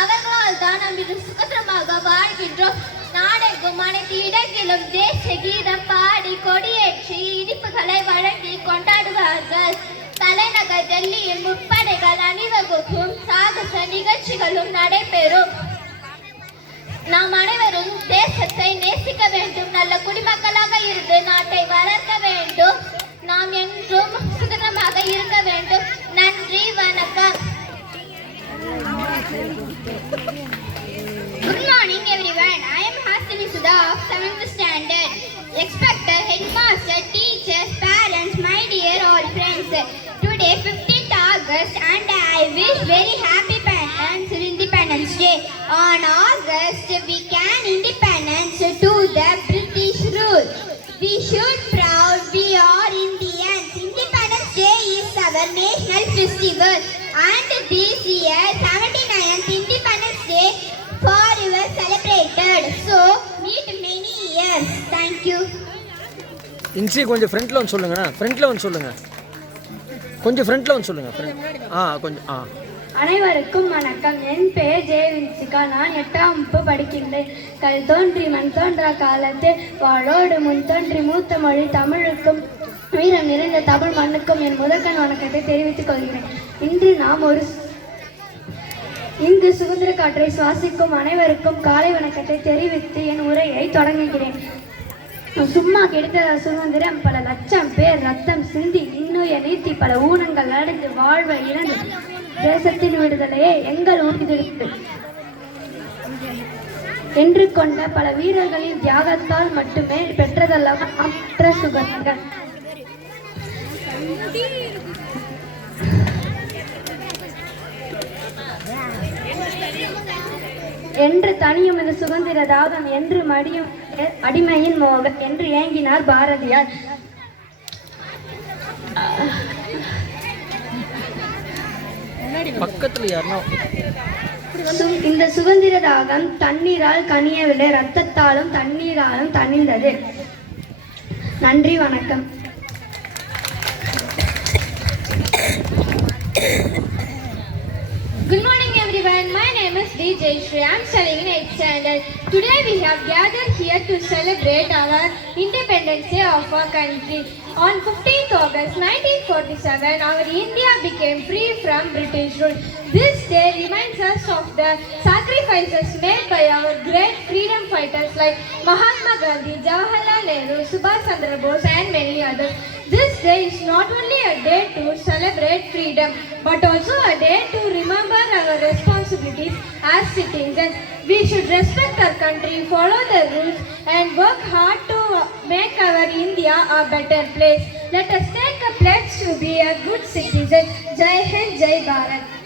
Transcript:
அவர்களால் தான் நாம் இது சுதந்திரமாக வாழ்கின்றோம். நாடெங்கும் அனைத்து இடங்களும் தேச கீதம் பாடி கொடியேற்றி இனிப்புகளை வழங்கி கொண்டாடுவார்கள். தலைநகர் டெல்லியில் முப்படைகள் அணிவகுப்பும் சாகச நிகழ்ச்சிகளும் நடைபெறும். நாம் அனைவரும் தேசத்தை நேசிக்க வேண்டும். நல்ல குடிமக்களாக இருந்து நாட்டை வளர்க்க வேண்டும். Good morning everyone. I am Hasini Sudha of 7th standard. Expector, headmaster, teachers, parents, my dear all friends. Today 15th August and I wish very happy parents Independence Day. On August we can independence to the British rule. We should proud we are Indians. Independence Day is our national festival and this year You. Inch கொஞ்சம் ஃப்ரண்ட்டில் வந்து சொல்லுங்கண்ணா. ஃப்ரண்ட்டில் வந்து சொல்லுங்கள் கொஞ்சம் ஃப்ரண்ட்டில் வந்து சொல்லுங்கள் ஃப்ரண்ட் ஆ கொஞ்சம் ஆ. அனைவருக்கும் வணக்கம். என் பெயர் ஜெயவின்சிகா. நான் எட்டாம் வகுப்பு படிக்கின்றேன். கல் தோன்றி மண் தோன்றா காலத்தில் வாழோடு முன் தோன்றி மூத்த மொழி தமிழுக்கும் வீரம் நிறைந்த தமிழ் மண்ணுக்கும் என் முதற்கண் வணக்கத்தை தெரிவித்துக் கொள்கிறேன். இன்று நாம் ஒரு இங்கு சுதந்திர காற்றை சுவாசிக்கும் அனைவருக்கும் காலை வணக்கத்தை தெரிவித்து என் உரையை தொடங்குகிறேன். சும்மா கிடைத்த சுதந்திரம் பல லட்சம் பேர் ரத்தம் சிந்தி இன்னுய நீத்தி பல ஊனங்கள் அடைந்து வாழ்வை இழந்து தேசத்தின் விடுதலையே எங்கள் உறுதிக்கு என்று கொண்ட பல வீரர்களின் தியாகத்தால் மட்டுமே பெற்றதெல்லாம் அற்ற சுதந்திரம் என்று தனியும் இந்த சுதந்திர தாகம் என்று மடியும் அடிமையின் மோகம் என்று ஏங்கினார் பாரதியார். இந்த சுதந்திர தாகம் தண்ணீரால் கனியவில்லை ரத்தத்தாலும் தண்ணீராலும் தணிந்தது. நன்றி வணக்கம். DJ Shri. I'm studying in 8th standard. Today we have gathered here to celebrate our Independence Day of our country. On 15th August 1947, our India became free from British rule. This day of the sacrifices made by our great freedom fighters like Mahatma Gandhi, Jawaharlal Nehru, Subhash Chandra Bose and many others. This day is not only a day to celebrate freedom, but also a day to remember our responsibilities as citizens. We should respect our country, follow the rules, and work hard to make our India a better place. Let us take a pledge to be a good citizen. Jai Hind, Jai Bharat.